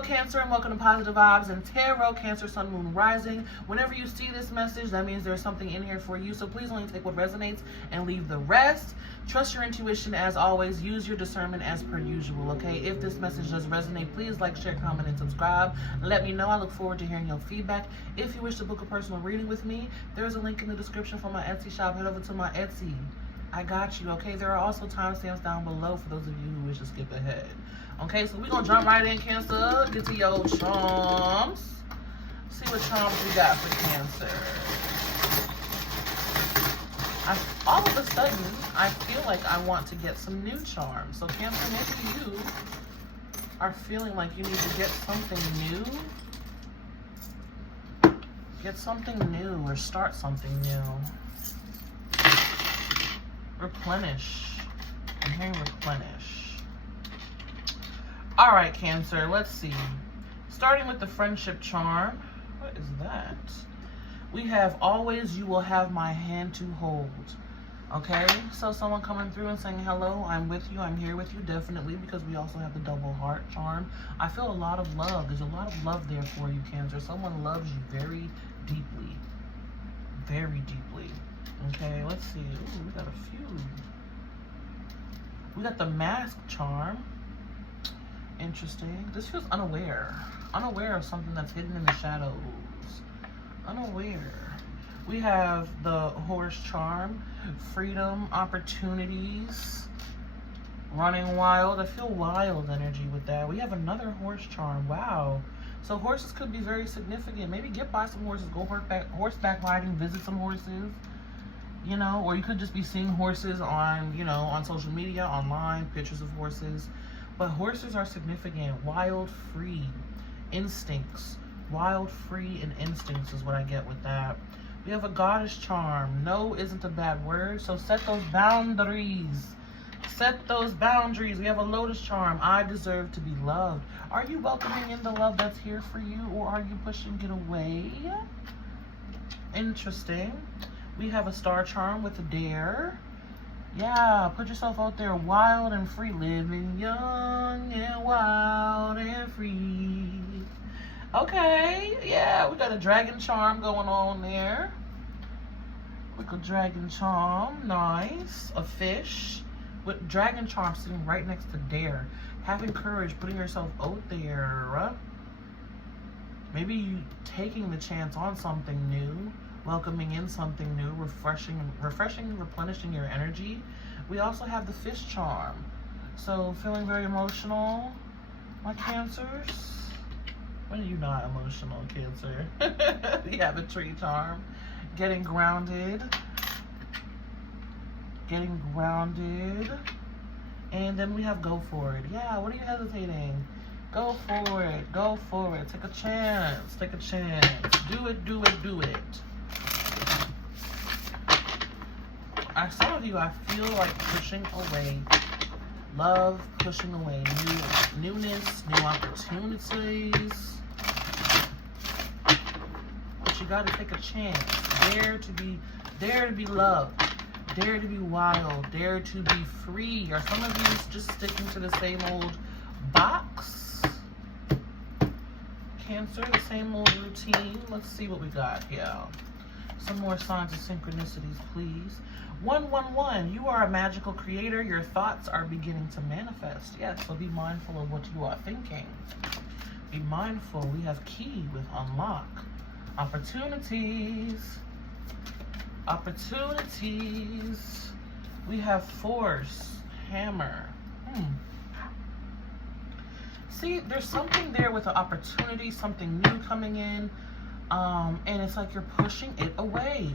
Cancer, and welcome to Positive Vibes and Tarot. Cancer, Sun, Moon, Rising. Whenever you see this message, that means there's something in here for you. So please only take what resonates and leave the rest. Trust your intuition as always. Use your discernment as per usual, okay? If this message does resonate, please like, share, comment, and subscribe. Let me know. I look forward to hearing your feedback. If you wish to book a personal reading with me, there's a link in the description for my Etsy shop. Head over to my Etsy. I got you, okay? There are also timestamps down below for those of you who wish to skip ahead. Okay, so we're going to jump right in, Cancer. Get to your charms. See what charms we got for Cancer. All of a sudden, I feel like I want to get some new charms. So, Cancer, maybe you are feeling like you need to get something new. Get something new or start something new. Replenish. I'm hearing replenish. All right, Cancer, let's see. Starting with the friendship charm. What is that? We have always you will have my hand to hold. Okay, so someone coming through and saying, hello, I'm with you, I'm here with you, definitely, because we also have the double heart charm. I feel a lot of love. There's a lot of love there for you, Cancer. Someone loves you very deeply. Very deeply. Okay, let's see. Ooh, we got a few. We got the mask charm. Interesting. This feels unaware. Unaware of something that's hidden in the shadows. Unaware. We have the horse charm. Freedom, opportunities. Running wild. I feel wild energy with that. We have another horse charm. Wow. So horses could be very significant. Maybe get by some horses. Go horseback riding. Visit some horses. You know, or you could just be seeing horses on, you know, on social media, online, pictures of horses. But horses are significant. Wild, free, instincts. Wild, free, and instincts is what I get with that. We have a goddess charm. No isn't a bad word. So set those boundaries. Set those boundaries. We have a lotus charm. I deserve to be loved. Are you welcoming in the love that's here for you, or are you pushing it away? Interesting. We have a star charm with a dare. Yeah, put yourself out there, wild and free, living young and wild and free. Okay, yeah, we got a dragon charm going on there. Little dragon charm, nice. A fish with dragon charm sitting right next to dare. Having courage, putting yourself out there. Maybe you taking the chance on something new. Welcoming in something new, refreshing, replenishing your energy. We also have the fish charm. So feeling very emotional, my Cancers. When are you not emotional, Cancer? We have a tree charm. Getting grounded. Getting grounded. And then we have go for it. Yeah, what are you hesitating? Go for it. Go for it. Take a chance. Take a chance. Do it, do it, do it. Some of you, I feel like pushing away. Love, pushing away. Newness, new opportunities. But you gotta take a chance. Dare to be loved. Dare to be wild. Dare to be free. Are some of you just sticking to the same old box? Cancer, the same old routine. Let's see what we got here. Some more signs of synchronicities, please. 111, you are a magical creator. Your thoughts are beginning to manifest. Yes, so be mindful of what you are thinking. Be mindful. We have key with unlock. Opportunities. Opportunities. We have force. Hammer. See, there's something there with an opportunity, something new coming in. And it's like you're pushing it away.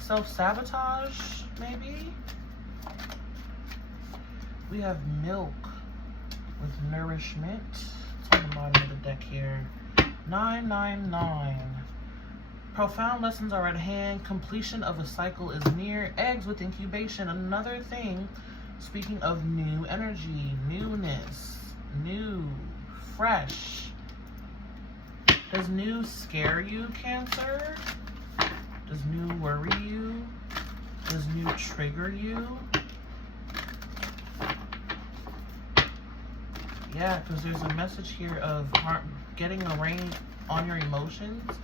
Self-sabotage, maybe? We have milk with nourishment. It's on the bottom of the deck here. 999. Profound lessons are at hand. Completion of a cycle is near. Eggs with incubation. Another thing, speaking of new energy, newness, new, fresh. Does new scare you, Cancer? Does new worry you? Does new trigger you? Yeah, because there's a message here of getting a rein on your emotions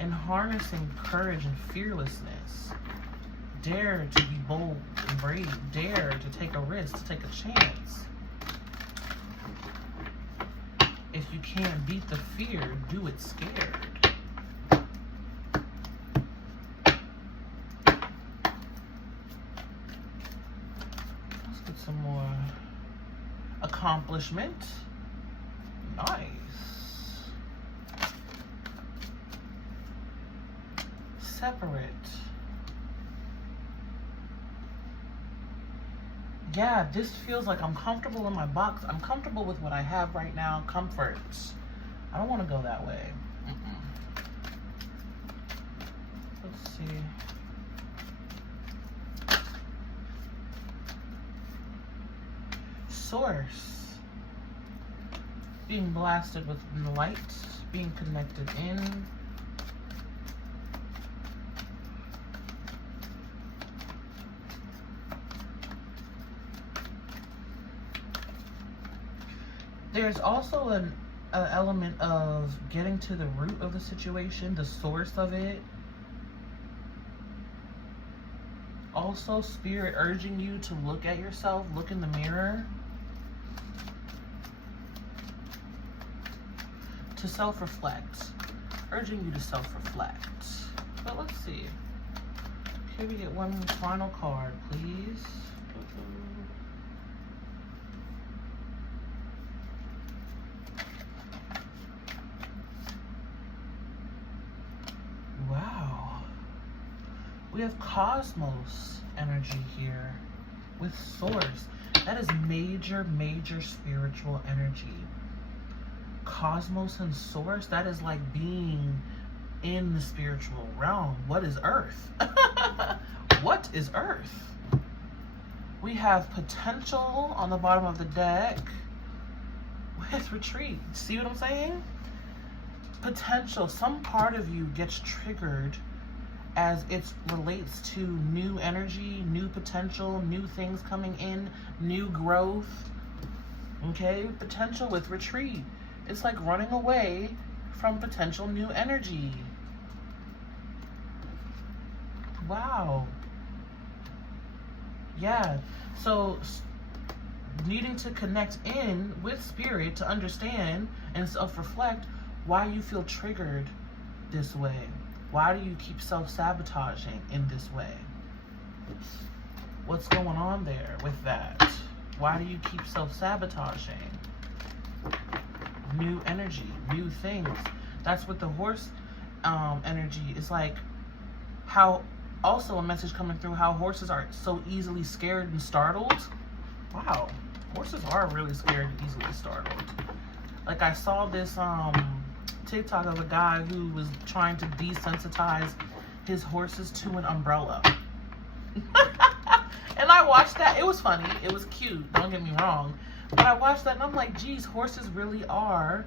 and harnessing courage and fearlessness. Dare to be bold and brave. Dare to take a risk, to take a chance. If you can't beat the fear, do it scared. Let's get some more accomplishment. Nice. Separate. Yeah, this feels like I'm comfortable in my box. I'm comfortable with what I have right now. Comfort. I don't want to go that way. Let's see. Source. Being blasted with light. Being connected in. There's also an element of getting to the root of the situation, the source of it. Also, Spirit urging you to look at yourself, look in the mirror. To self-reflect. Urging you to self-reflect. But let's see. Can we get one final card, please? Wow. We have Cosmos energy here with Source. That is major, major spiritual energy. Cosmos and Source, that is like being in the spiritual realm. What is Earth? What is Earth? We have Potential on the bottom of the deck with Retreat. See what I'm saying? Potential. Some part of you gets triggered as it relates to new energy, new potential, new things coming in, new growth. Okay? Potential with Retreat. It's like running away from potential new energy. Wow. Yeah. So needing to connect in with Spirit to understand and self-reflect why you feel triggered this way. Why do you keep self-sabotaging in this way? What's going on there with that? Why do you keep self-sabotaging? New energy, new things. That's what the horse energy is like. How also a message coming through how horses are so easily scared and startled. Wow, horses are really scared and easily startled. Like I saw this TikTok of a guy who was trying to desensitize his horses to an umbrella. And I watched that. It was funny. It was cute. Don't get me wrong. But I watched that and I'm like, geez, horses really are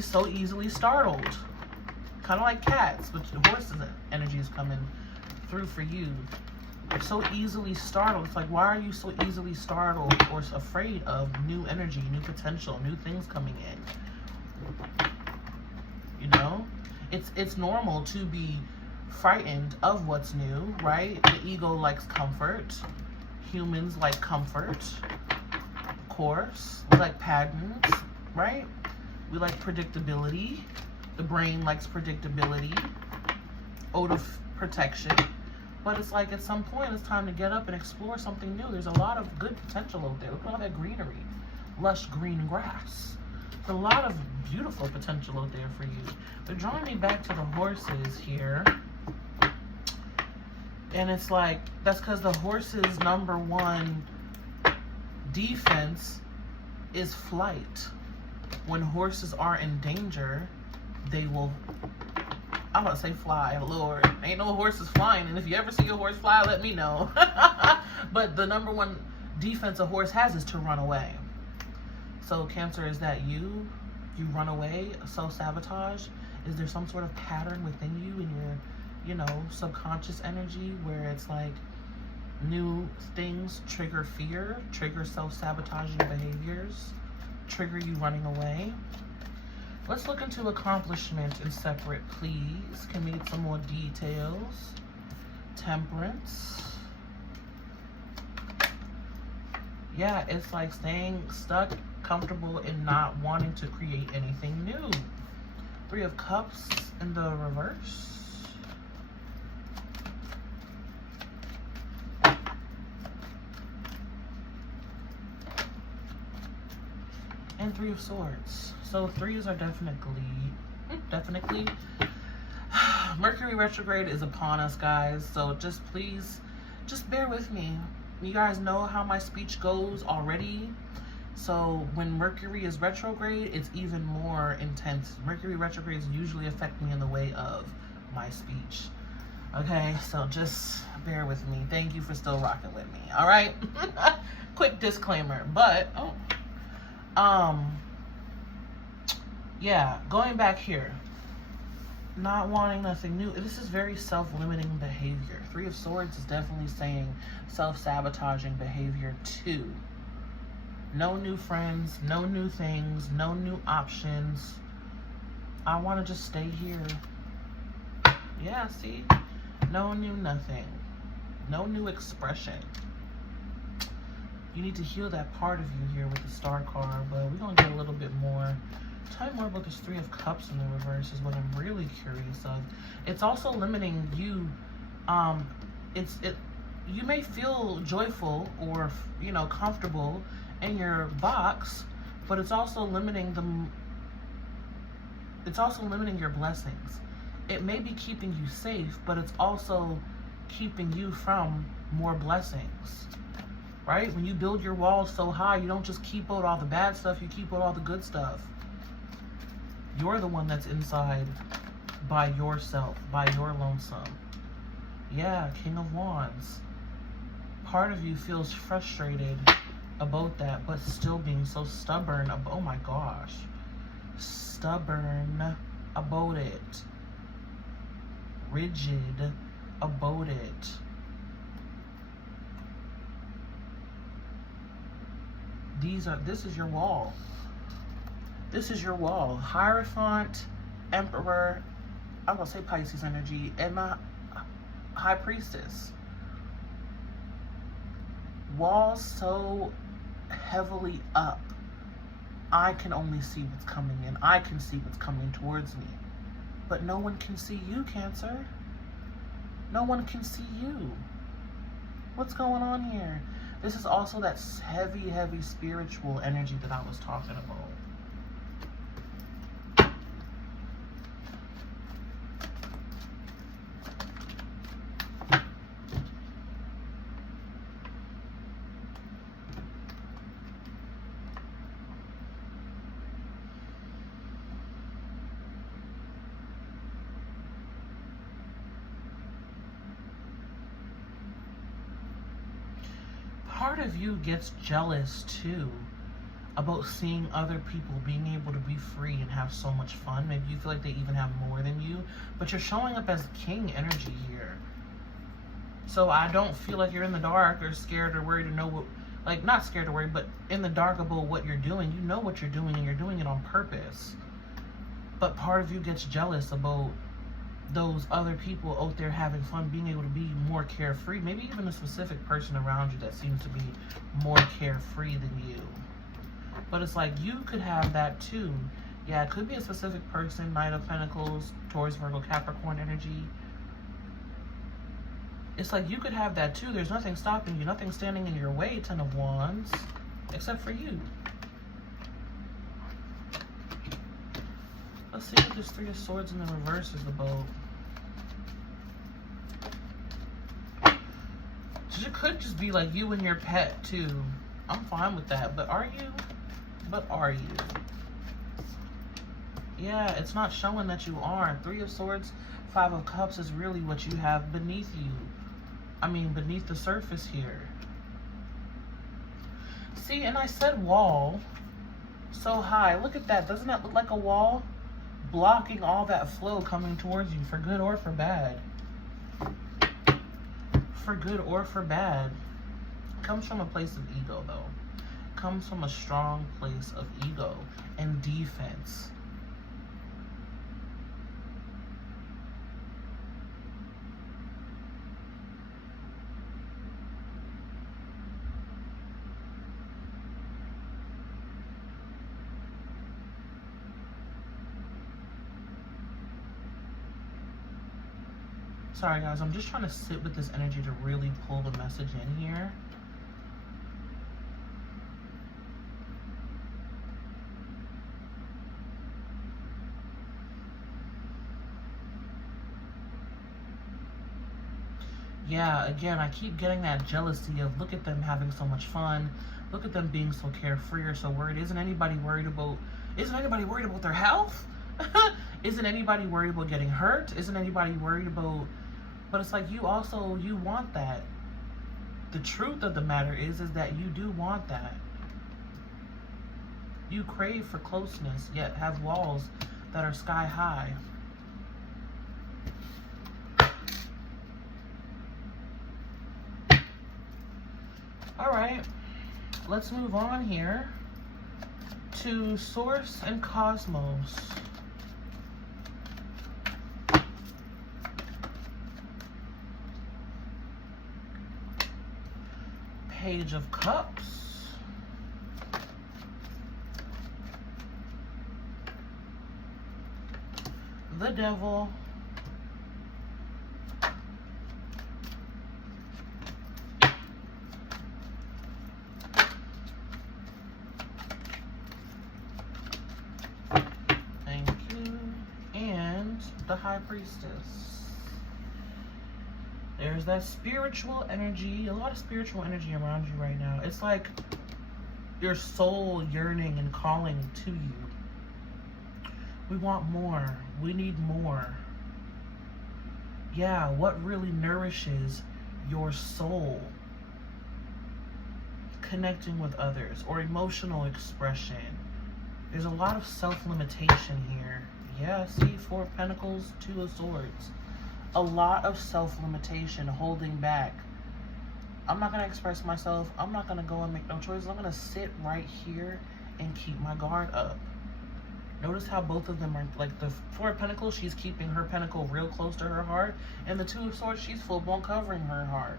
so easily startled. Kind of like cats, which the horses' energy is coming through for you. So easily startled. It's like, why are you so easily startled or afraid of new energy, new potential, new things coming in? You know, it's normal to be frightened of what's new, right? The ego likes comfort. Humans like comfort, of course. We like patterns, right? We like predictability. The brain likes predictability, protection. But it's like at some point it's time to get up and explore something new. There's a lot of good potential out there. Look at all that greenery, lush green grass. There's a lot of beautiful potential out there for you. They're drawing me back to the horses here. And it's like, that's because the horse's #1 defense is flight. When horses are in danger, they will, I'm about to say fly, Lord. Ain't no horses flying. And if you ever see a horse fly, let me know. But the #1 defense a horse has is to run away. So Cancer, is that you? You run away, self-sabotage? Is there some sort of pattern within you in your, you know, subconscious energy where it's like New things trigger fear, trigger self-sabotaging behaviors, trigger you running away. Let's look into accomplishment and separate, please. Can we get some more details? Temperance. Yeah, it's like staying stuck, comfortable, and not wanting to create anything new. Three of Cups in the reverse. And Three of Swords. So threes are definitely. Mercury retrograde is upon us, guys. So just please, just bear with me. You guys know how my speech goes already. So when Mercury is retrograde, it's even more intense. Mercury retrogrades usually affect me in the way of my speech. Okay, so just bear with me. Thank you for still rocking with me. All right. Quick disclaimer, but yeah, going back here, not wanting nothing new. This is very self-limiting behavior. Three of Swords is definitely saying self-sabotaging behavior too. No new friends, no new things, no new options. I want to just stay here. Yeah, see? No new nothing. No new expression. You need to heal that part of you here with the Star card, but we're going to get a little bit more. Tell me more about this Three of Cups in the reverse is what I'm really curious of. It's also limiting you. You may feel joyful or, you know, comfortable in your box, but it's also limiting them. It's also limiting your blessings. It may be keeping you safe, but it's also keeping you from more blessings. Right? When you build your walls so high, you don't just keep out all the bad stuff, you keep out all the good stuff. You're the one that's inside by yourself, by your lonesome. Yeah, King of Wands. Part of you feels frustrated about that, but still being so stubborn. Oh my gosh. Stubborn about it. Rigid about it. This is your wall. This is your wall. Hierophant, Emperor, I'm gonna say Pisces energy, and my High Priestess. Walls so heavily up. I can only see what's coming in. I can see what's coming towards me. But no one can see you, Cancer. No one can see you. What's going on here? This is also that heavy, heavy spiritual energy that I was talking about. Part of you gets jealous too about seeing other people being able to be free and have so much fun. Maybe you feel like they even have more than you, but you're showing up as king energy here. So I don't feel like you're in the dark or scared or worried to know what, like not scared or worried, but in the dark about what you're doing. You know what you're doing and you're doing it on purpose. But part of you gets jealous about those other people out there having fun, being able to be more carefree. Maybe even a specific person around you that seems to be more carefree than you. But it's like you could have that too. Yeah, it could be a specific person. Knight of Pentacles, Taurus, Virgo, Capricorn energy. It's like you could have that too. There's nothing stopping you, nothing standing in your way, Ten of Wands, except for you. Let's see what this Three of Swords in the reverse is about. It could just be like you and your pet too. I'm fine with that, but are you? But are you? Yeah, it's not showing that you are. Three of Swords, Five of Cups is really what you have beneath you. I mean, beneath the surface here. See, and I said wall so high. Look at that. Doesn't that look like a wall? Blocking all that flow coming towards you for good or for bad. for good or for bad. Comes from a place of ego, though. Comes from a strong place of ego and defense. Sorry guys, I'm just trying to sit with this energy to really pull the message in here. Yeah, again, I keep getting that jealousy of look at them having so much fun. Look at them being so carefree or so worried. Isn't anybody worried about their health? Isn't anybody worried about getting hurt? Isn't anybody worried about... But it's like you want that. The truth of the matter is that you do want that. You crave for closeness, yet have walls that are sky high. All right, let's move on here to Source and Cosmos. Page of Cups. The Devil. Thank you. And the High Priestess. There's that spiritual energy, a lot of spiritual energy around you right now. It's like your soul yearning and calling to you. We want more. We need more. Yeah, what really nourishes your soul? Connecting with others or emotional expression. There's a lot of self-limitation here. Yeah, see, 4 of Pentacles, 2 of Swords. A lot of self-limitation, holding back. I'm not going to express myself. I'm not going to go and make no choices. I'm going to sit right here and keep my guard up. Notice how both of them are, like the 4 of Pentacles, she's keeping her pentacle real close to her heart. And the 2 of Swords, she's full-blown covering her heart.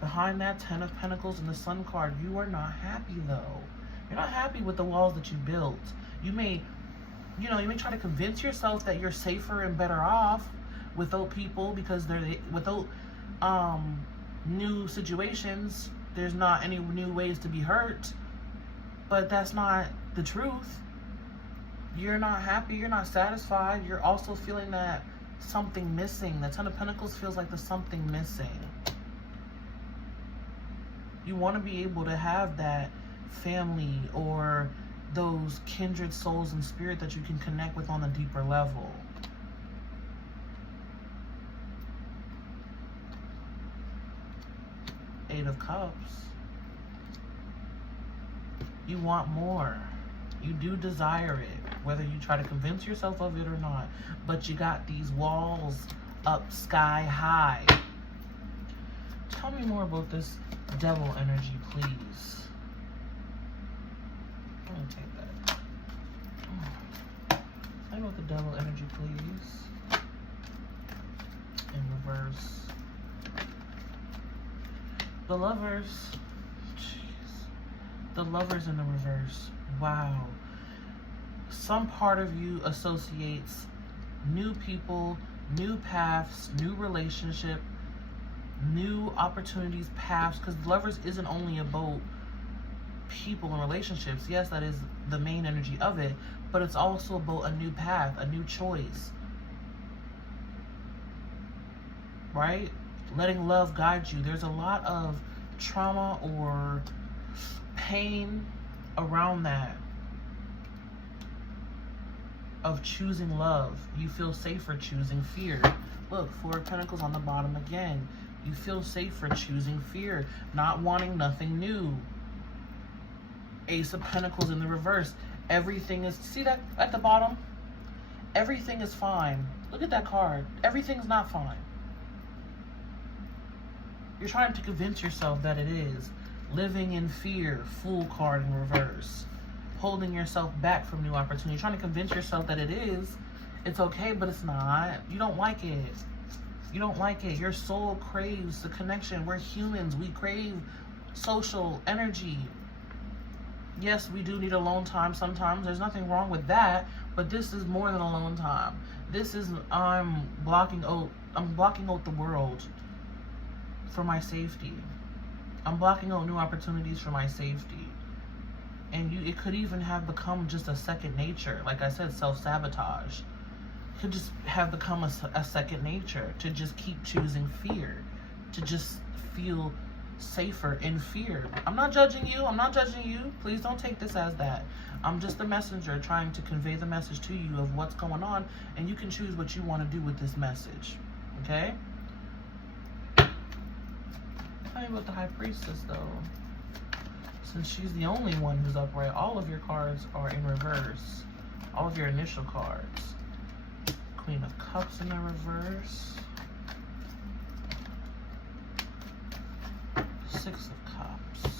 Behind that 10 of Pentacles and the Sun card, you are not happy though. You're not happy with the walls that you built. You may try to convince yourself that you're safer and better off without people because without new situations, there's not any new ways to be hurt. But that's not the truth. You're not happy, you're not satisfied. You're also feeling that something missing. The 10 of Pentacles feels like there's something missing. You want to be able to have that family or those kindred souls and spirit that you can connect with on a deeper level. Eight of Cups. You want more. You do desire it, whether you try to convince yourself of it or not. But you got these walls up sky high. Tell me more about this Devil energy, please. I'm gonna take that. Tell me about the Devil energy, please. In reverse. The Lovers. Jeez. The Lovers in the reverse. Wow. Some part of you associates new people, new paths, new relationship, new opportunities, paths, because Lovers isn't only about people and relationships. Yes, that is the main energy of it, but it's also about a new path, a new choice. Right? Letting love guide you. There's a lot of trauma or pain around that. Of choosing love. You feel safer choosing fear. Look, 4 of Pentacles on the bottom again. You feel safer choosing fear. Not wanting nothing new. Ace of Pentacles in the reverse. Everything is... See that at the bottom? Everything is fine. Look at that card. Everything's not fine. You're trying to convince yourself that it is. Living in fear, Fool card in reverse. Holding yourself back from new opportunity. You're trying to convince yourself that it is. It's okay, but it's not. You don't like it. You don't like it. Your soul craves the connection. We're humans. We crave social energy. Yes, we do need alone time sometimes. There's nothing wrong with that. But this is more than alone time. This is I'm blocking out the world for my safety. I'm blocking out new opportunities for my safety. And it could even have become just a second nature. Like I said, self-sabotage. It could just have become a second nature to just keep choosing fear. To just feel safer in fear. I'm not judging you. I'm not judging you. Please don't take this as that. I'm just a messenger trying to convey the message to you of what's going on. And you can choose what you want to do with this message. Okay? Tell me about the High Priestess, though. Since she's the only one who's upright, all of your cards are in reverse. All of your initial cards. Queen of Cups in the reverse. Six of Cups.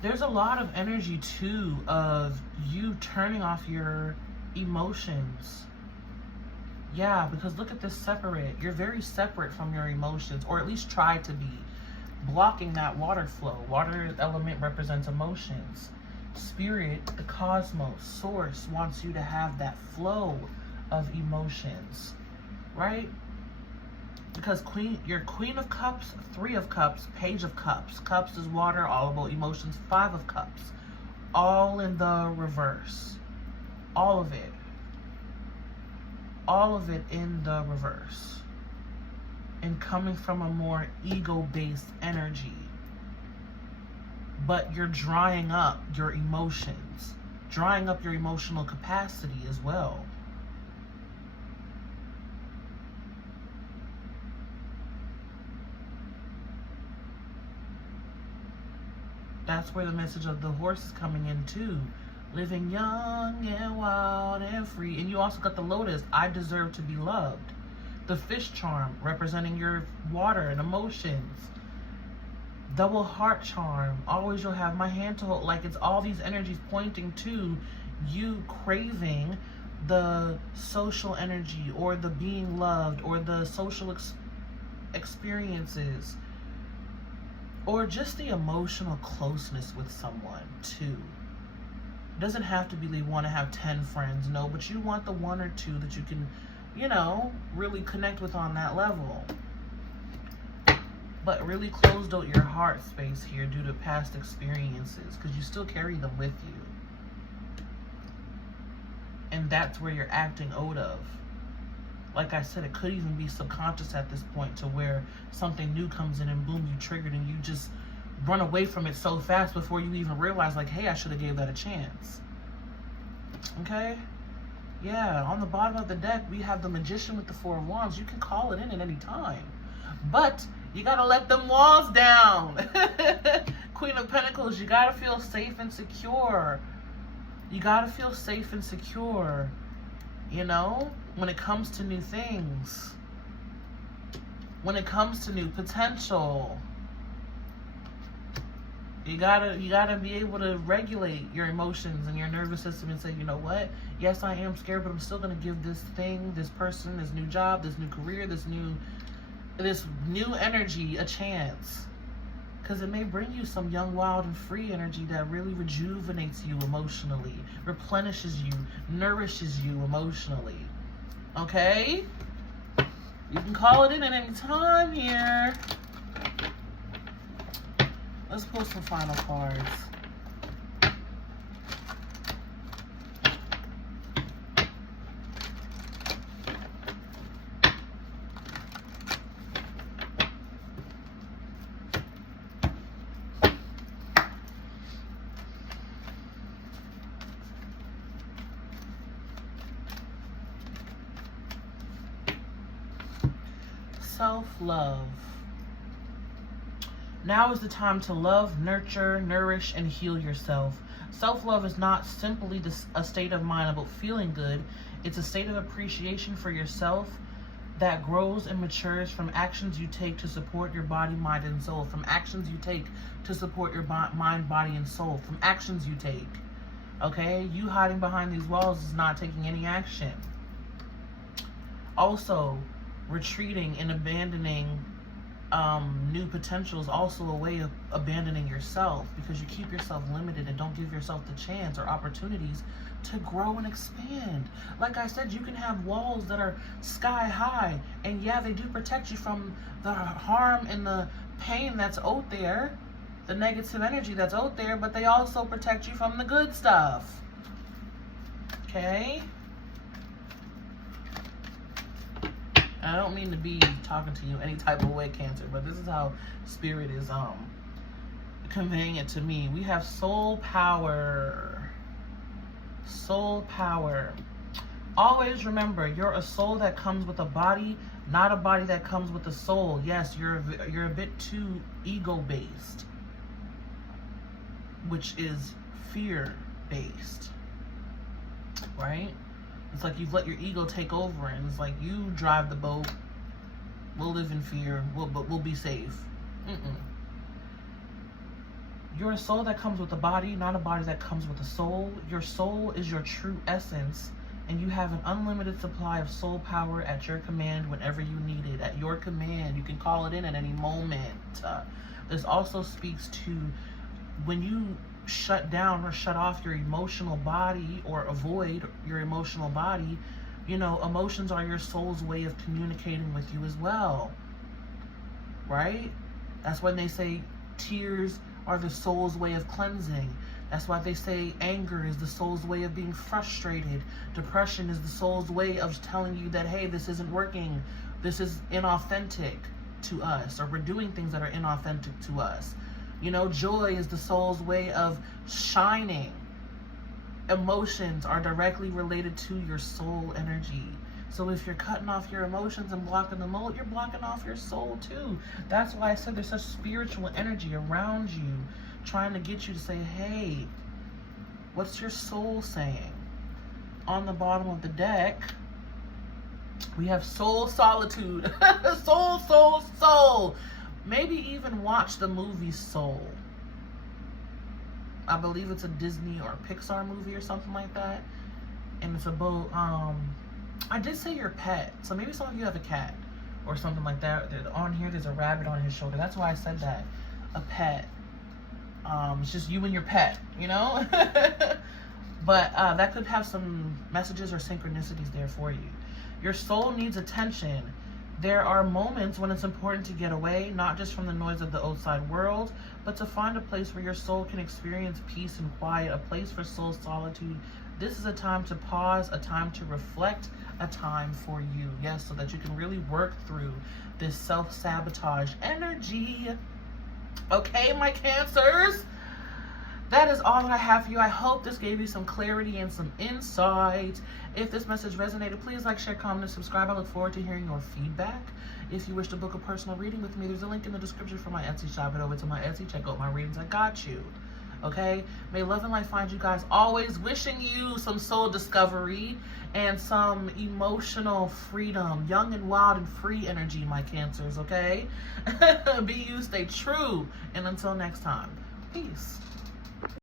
There's a lot of energy, too, of you turning off your emotions. Yeah, because look at this separate. You're very separate from your emotions, or at least try to be. Blocking that water flow. Water element represents emotions. Spirit, the cosmos, source wants you to have that flow of emotions, right? Because your Queen of Cups, Three of Cups, Page of Cups. Cups is water, all about emotions. Five of Cups, all in the reverse. All of it. All of it in the reverse. And coming from a more ego-based energy. But you're drying up your emotions. Drying up your emotional capacity as well. That's where the message of the horse is coming in too. Living young and wild and free. And you also got the lotus. I deserve to be loved. The fish charm representing your water and emotions. Double heart charm. Always you'll have my hand to hold. Like it's all these energies pointing to you craving the social energy or the being loved or the social experiences. Or just the emotional closeness with someone, too. It doesn't have to be that you want to have 10 friends, no, but you want the one or two that you can, you know, really connect with on that level. But really closed out your heart space here due to past experiences, because you still carry them with you. And that's where you're acting out of. Like I said, it could even be subconscious at this point to where something new comes in and boom, you triggered and you just run away from it so fast before you even realize like, hey, I should have gave that a chance. Okay? Yeah, on the bottom of the deck, we have the Magician with the Four of Wands. You can call it in at any time. But you got to let them walls down. Queen of Pentacles, you got to feel safe and secure. You got to feel safe and secure. You know, when it comes to new things, when it comes to new potential, you gotta be able to regulate your emotions and your nervous system and say, you know what? Yes, I am scared, but I'm still gonna give this thing, this person, this new job, this new career, this new energy a chance. Because it may bring you some young, wild, and free energy that really rejuvenates you emotionally, replenishes you, nourishes you emotionally. Okay? You can call it in at any time here. Let's pull some final cards. Self-love. Now is the time to love, nurture, nourish, and heal yourself. Self-love is not simply a state of mind about feeling good. It's a state of appreciation for yourself that grows and matures from actions you take to support your body, mind, and soul. From actions you take to support your mind, body, and soul. From actions you take. Okay? You hiding behind these walls is not taking any action. Also, retreating and abandoning new potential is also a way of abandoning yourself, because you keep yourself limited and don't give yourself the chance or opportunities to grow and expand. Like I said, you can have walls that are sky high, and yeah, they do protect you from the harm and the pain that's out there, the negative energy that's out there, but they also protect you from the good stuff. Okay? I don't mean to be talking to you any type of way, Cancer, but this is how Spirit is conveying it to me. We have soul power. Soul power. Always remember, you're a soul that comes with a body, not a body that comes with a soul. Yes, you're a bit too ego-based, which is fear-based, right? It's like you've let your ego take over, and it's like you drive the boat. We'll live in fear. We'll be safe. You're a soul that comes with a body, not a body that comes with a soul. Your soul is your true essence, and you have an unlimited supply of soul power at your command whenever you need it. At your command, you can call it in at any moment. This also speaks to when you shut down or shut off your emotional body, or avoid your emotional body. You know, emotions are your soul's way of communicating with you as well, right? That's when they say tears are the soul's way of cleansing. That's why they say anger is the soul's way of being frustrated. Depression is the soul's way of telling you that, hey, this isn't working, this is inauthentic to us, or we're doing things that are inauthentic to us. You know, joy is the soul's way of shining. Emotions are directly related to your soul energy. So if you're cutting off your emotions and blocking them out, you're blocking off your soul too. That's why I said there's such spiritual energy around you, trying to get you to say, hey, what's your soul saying? On the bottom of the deck, we have soul solitude. Soul, soul, soul. Maybe even watch the movie Soul. I believe it's a Disney or Pixar movie or something like that. And it's about, I did say your pet. So maybe some of you have a cat or something like that. On here, there's a rabbit on his shoulder. That's why I said that. A pet. It's just you and your pet, you know? But that could have some messages or synchronicities there for you. Your soul needs attention. There are moments when it's important to get away, not just from the noise of the outside world, but to find a place where your soul can experience peace and quiet, a place for soul solitude. This is a time to pause, a time to reflect, a time for you. Yes, so that you can really work through this self-sabotage energy. Okay, my Cancers? That is all that I have for you. I hope this gave you some clarity and some insight. If this message resonated, please like, share, comment, and subscribe. I look forward to hearing your feedback. If you wish to book a personal reading with me, there's a link in the description for my Etsy shop. Head over to my Etsy, check out my readings. I got you. Okay? May love and light find you guys. Always wishing you some soul discovery and some emotional freedom. Young and wild and free energy, my Cancers, okay? Be you, stay true. And until next time, peace.